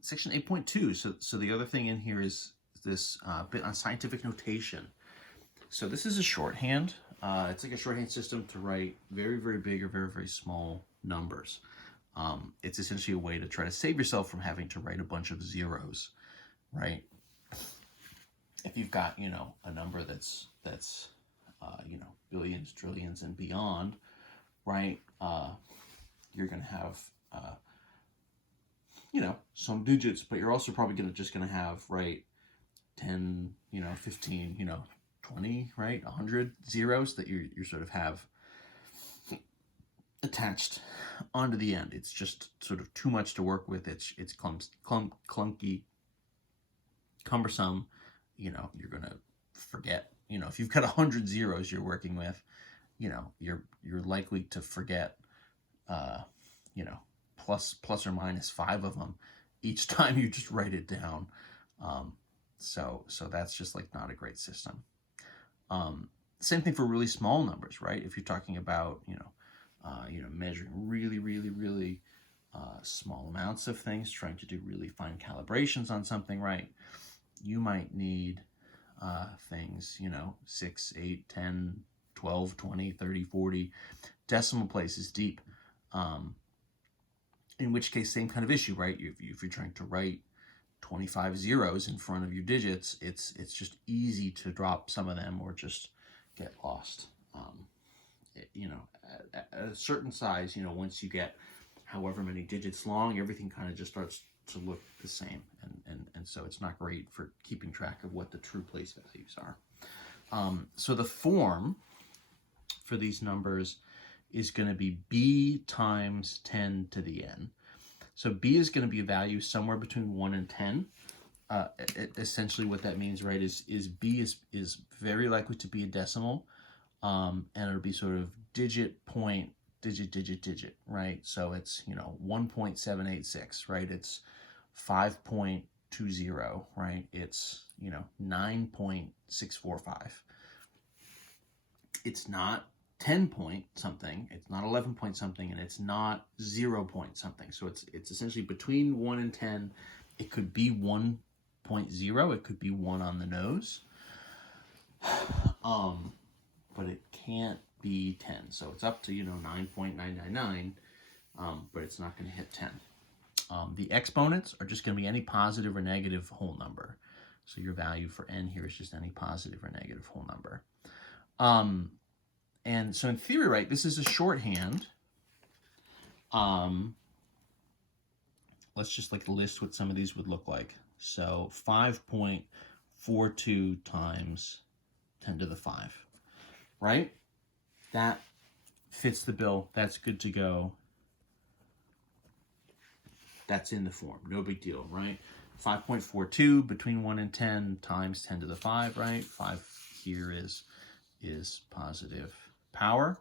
section 8.2. So the other thing in here is this bit on scientific notation. So this is a shorthand. It's like a shorthand system to write very, very big or very, very small numbers. It's essentially a way to try to save yourself from having to write a bunch of zeros, right? If you've got, a number that's billions, trillions, and beyond, right? You're going to have, some digits, but you're also probably just going to have, right, 10, 15, 20, right, 100 zeros that you sort of have attached onto the end. It's just sort of too much to work with. It's clunky, cumbersome. You're going to forget. If you've got 100 zeros you're working with, you're likely to forget, plus or minus 5 of them each time you just write it down. So that's just like not a great system. Same thing for really small numbers, right? If you're talking about, measuring really, really, really small amounts of things, trying to do really fine calibrations on something, right? You might need things, 6, 8, 10, 12, 20, 30, 40 decimal places deep. In which case, same kind of issue, right? If you're trying to write 25 zeros in front of your digits, it's just easy to drop some of them or just get lost. At a certain size, once you get however many digits long, everything kind of just starts to look the same, and so it's not great for keeping track of what the true place values are. So the form for these numbers is going to be b times 10 to the n. So b is going to be a value somewhere between 1 and 10. Essentially what that means, right, is b is very likely to be a decimal, and it'll be sort of digit, point, digit, right? So it's, 1.786, right? It's 5.20, right? It's, 9.645. It's not 10 point something, it's not 11 point something, and it's not 0 point something. So it's essentially between 1 and 10. It could be 1.0, it could be 1 on the nose, but it can't be 10. So it's up to 9.999, but it's not going to hit 10. The exponents are just going to be any positive or negative whole number. So your value for n here is just any positive or negative whole number. And so in theory, right, this is a shorthand. Let's just list what some of these would look like. So 5.42 times 10 to the 5, right? That fits the bill. That's good to go. That's in the form. No big deal, right? 5.42 between 1 and 10 times 10 to the 5, right? 5 here is positive power.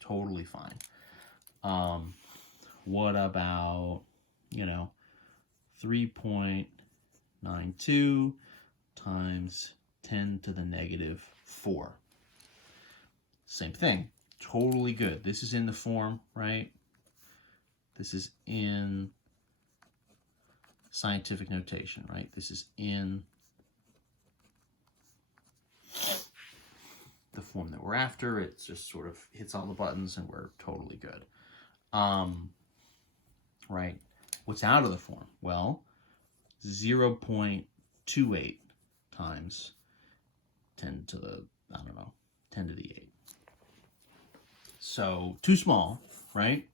Totally fine. What about, 3.92 times 10 to the negative 4? Same thing. Totally good. This is in the form, right? This is in scientific notation, right? This is in the form that we're after. It just sort of hits all the buttons and we're totally good. Right? What's out of the form? Well, 0.28 times 10 to the, 10 to the 8. So too small, right?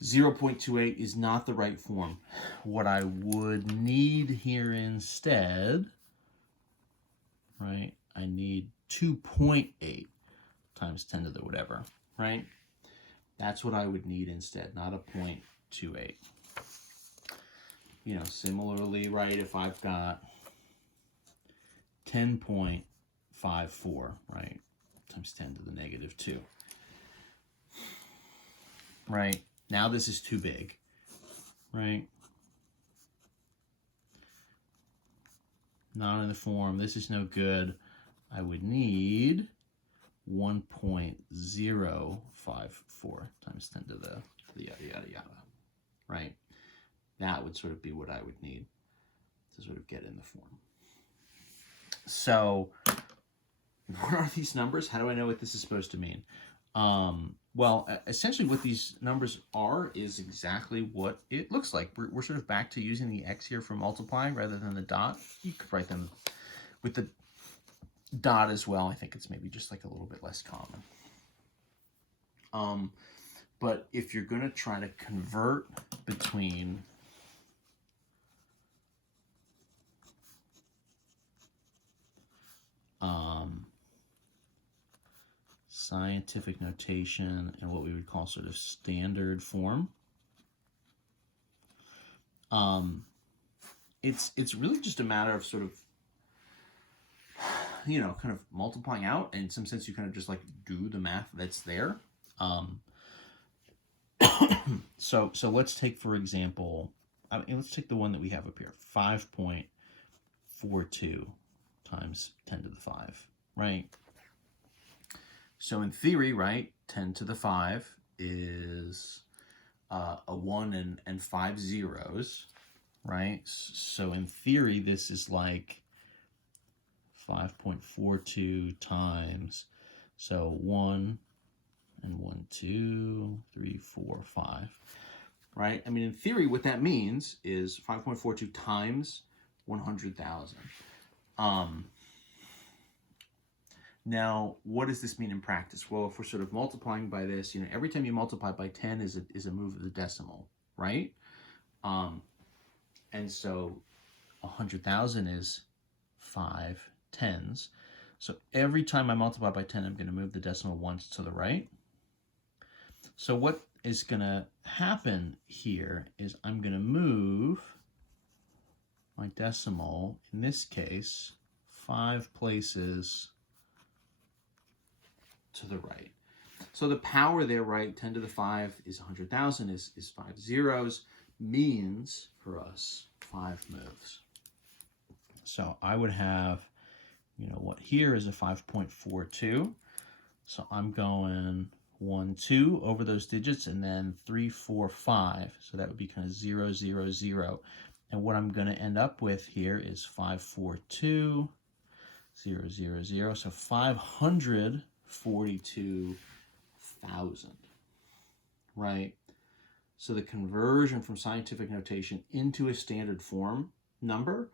(0.28) is not the right form. What I would need here instead, right? I need 2.8 times 10 to the whatever, right? That's what I would need instead, not a 0.28. Similarly, right, if I've got 10.54, right, times 10 to the negative 2, right? Now this is too big, right? Not in the form. This is no good. I would need 1.054 times 10 to the yada, yada, yada, right? That would sort of be what I would need to sort of get in the form. So what are these numbers? How do I know what this is supposed to mean? Well, essentially what these numbers are is exactly what it looks like. We're sort of back to using the x here for multiplying rather than the dot. You could write them with the dot as well. I think it's maybe just like a little bit less common. But if you're going to try to convert between scientific notation and what we would call sort of standard form, it's really just a matter of sort of, you know, kind of multiplying out. And in some sense, you kind of just like do the math that's there. So let's take, for example, let's take the one that we have up here, 5.42 times 10 to the 5, right? So in theory, right, 10 to the 5 is a 1 and 5 zeros, right? So in theory, this is like 5.42 times, so 1 and 1, 2, 3, 4, 5, right? I mean, in theory, what that means is 5.42 times 100,000. Now, what does this mean in practice? Well, if we're sort of multiplying by this, you know, every time you multiply by 10 is a move of the decimal, right? And so 100,000 is 5 tens. So every time I multiply by 10, I'm going to move the decimal once to the right. So what is going to happen here is I'm going to move my decimal, in this case, 5 places to the right. So the power there, right, 10 to the 5 is 100,000, is 5 zeros, means for us 5 moves. So I would have, you know, what here is a 5.42. So I'm going 1, 2 over those digits, and then 3, 4, 5. So that would be kind of 0, 0, 0. And what I'm going to end up with here is 542, 0, 0, 0. So 542,000, right? So the conversion from scientific notation into a standard form number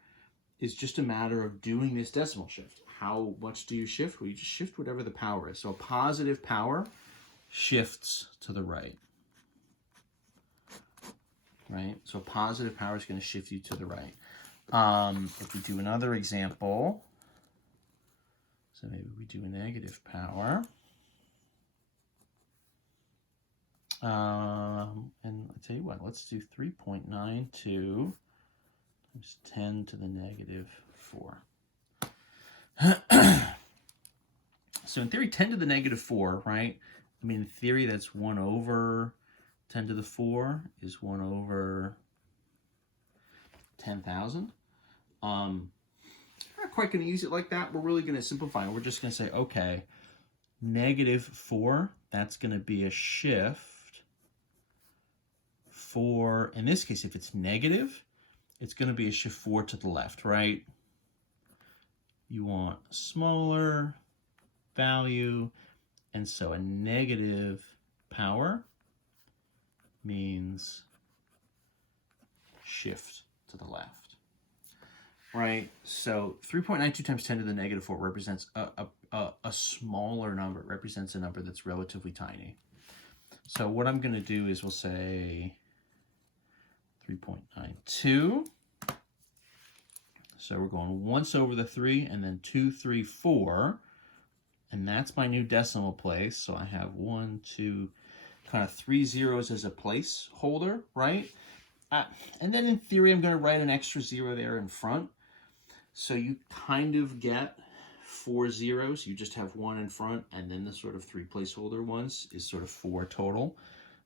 is just a matter of doing this decimal shift. How much do you shift? Well, you just shift whatever the power is. So a positive power shifts to the right, right? So a positive power is going to shift you to the right. If we do another example, so maybe we do a negative power. And I'll tell you what, let's do 3.92 times 10 to the negative 4. So in theory, 10 to the negative 4, right? I mean, in theory, that's 1 over 10 to the 4 is 1 over 10,000. We're not quite going to use it like that. We're really going to simplify it. We're just going to say, okay, negative 4, that's going to be a shift for, in this case, if it's negative, it's going to be a shift 4 to the left, right? You want a smaller value, and so a negative power means shift to the left, right? So 3.92 times 10 to the negative 4 represents a smaller number. It represents a number that's relatively tiny. So what I'm going to do is we'll say 3.92. So we're going once over the 3 and then 2, 3, 4. And that's my new decimal place. So I have 1, 2, kind of 3 zeros as a placeholder, right? And then in theory, I'm going to write an extra 0 there in front. So you kind of get 4 zeros. You just have 1 in front, and then the sort of 3 placeholder ones is sort of 4 total.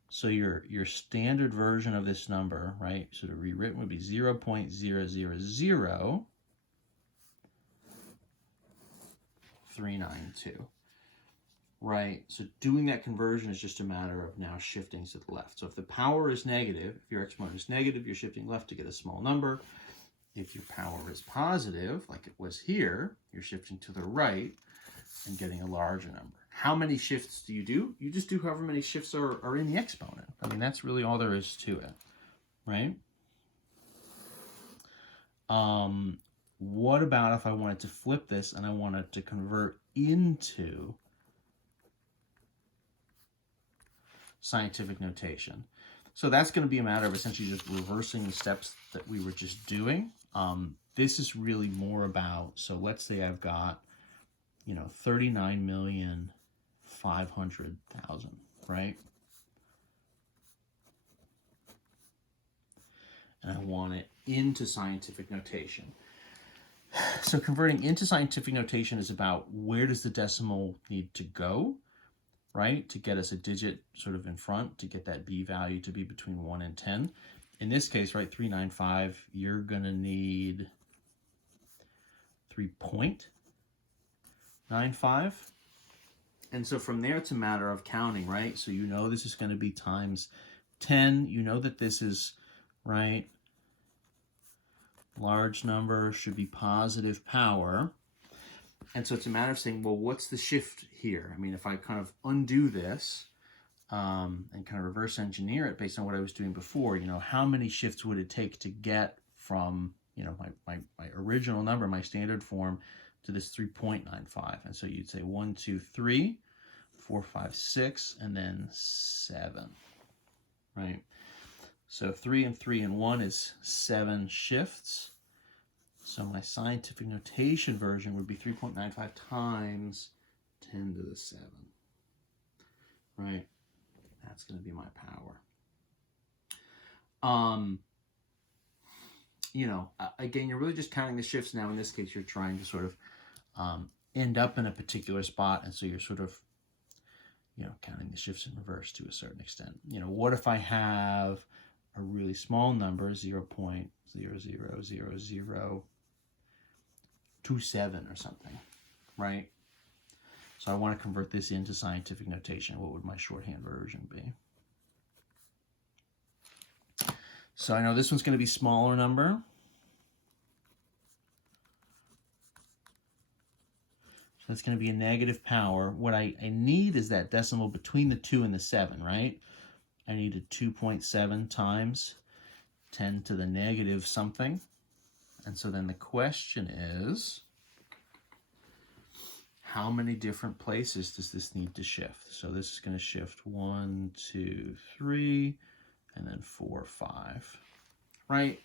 So your standard version of this number, right, sort of rewritten would be 0.000392. right? So doing that conversion is just a matter of now shifting to the left. So if the power is negative, if your exponent is negative, you're shifting left to get a small number. If your power is positive, like it was here, you're shifting to the right and getting a larger number. How many shifts do? You just do however many shifts are in the exponent. I mean, that's really all there is to it, right? What about if I wanted to flip this and I wanted to convert into scientific notation? So that's going to be a matter of essentially just reversing the steps that we were just doing. This is really more about, so let's say I've got, 39,500,000, right? And I want it into scientific notation. So converting into scientific notation is about where does the decimal need to go, right, to get us a digit sort of in front, to get that b value to be between 1 and 10. In this case, right, 395, you're going to need 3.95. And so from there, it's a matter of counting, right? So this is going to be times 10. You know that this is, right, large number should be positive power. And so it's a matter of saying, well, what's the shift here? I mean, if I kind of undo this and kind of reverse engineer it based on what I was doing before, how many shifts would it take to get from, my original number, my standard form, to this 3.95? And so you'd say 1, 2, 3, 4, 5, 6, and then 7, right? So 3 and 3 and 1 is 7 shifts. So my scientific notation version would be 3.95 times 10 to the 7, right? That's going to be my power. Again, you're really just counting the shifts now. In this case, you're trying to sort of end up in a particular spot, and so you're sort of, counting the shifts in reverse to a certain extent. What if I have a really small number, 0.000027 or something, right? So I want to convert this into scientific notation. What would my shorthand version be? So I know this one's going to be smaller number. So that's going to be a negative power. What I need is that decimal between the 2 and the 7, right? I need a 2.7 times 10 to the negative something. And so then the question is, how many different places does this need to shift? So this is going to shift 1, 2, 3, and then 4, 5, right?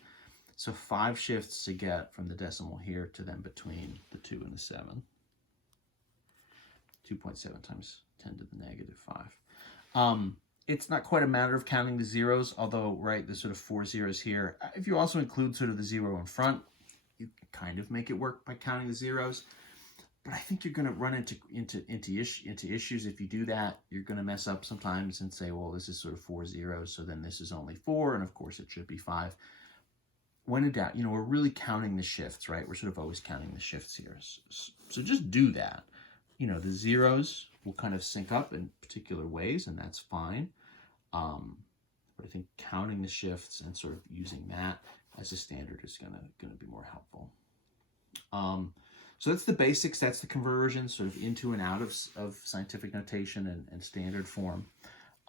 So 5 shifts to get from the decimal here to then between the 2 and the 7. 2.7 times 10 to the negative 5. It's not quite a matter of counting the zeros, although, right, there's sort of 4 zeros here. If you also include sort of the 0 in front, you kind of make it work by counting the zeros. But I think you're going to run into issues if you do that. You're going to mess up sometimes and say, well, this is sort of 4 zeros, so then this is only 4, and of course it should be 5. When in doubt, we're really counting the shifts, right? We're sort of always counting the shifts here. So just do that. The zeros will kind of sync up in particular ways, and that's fine. But I think counting the shifts and sort of using that as a standard is gonna be more helpful. So that's the basics. That's the conversion sort of into and out of scientific notation and standard form.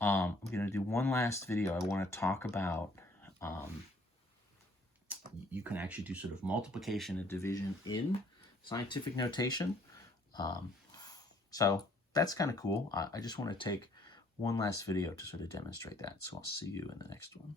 I'm going to do one last video. I want to talk about, you can actually do sort of multiplication and division in scientific notation. So that's kind of cool. I just want to take one last video to sort of demonstrate that. So I'll see you in the next one.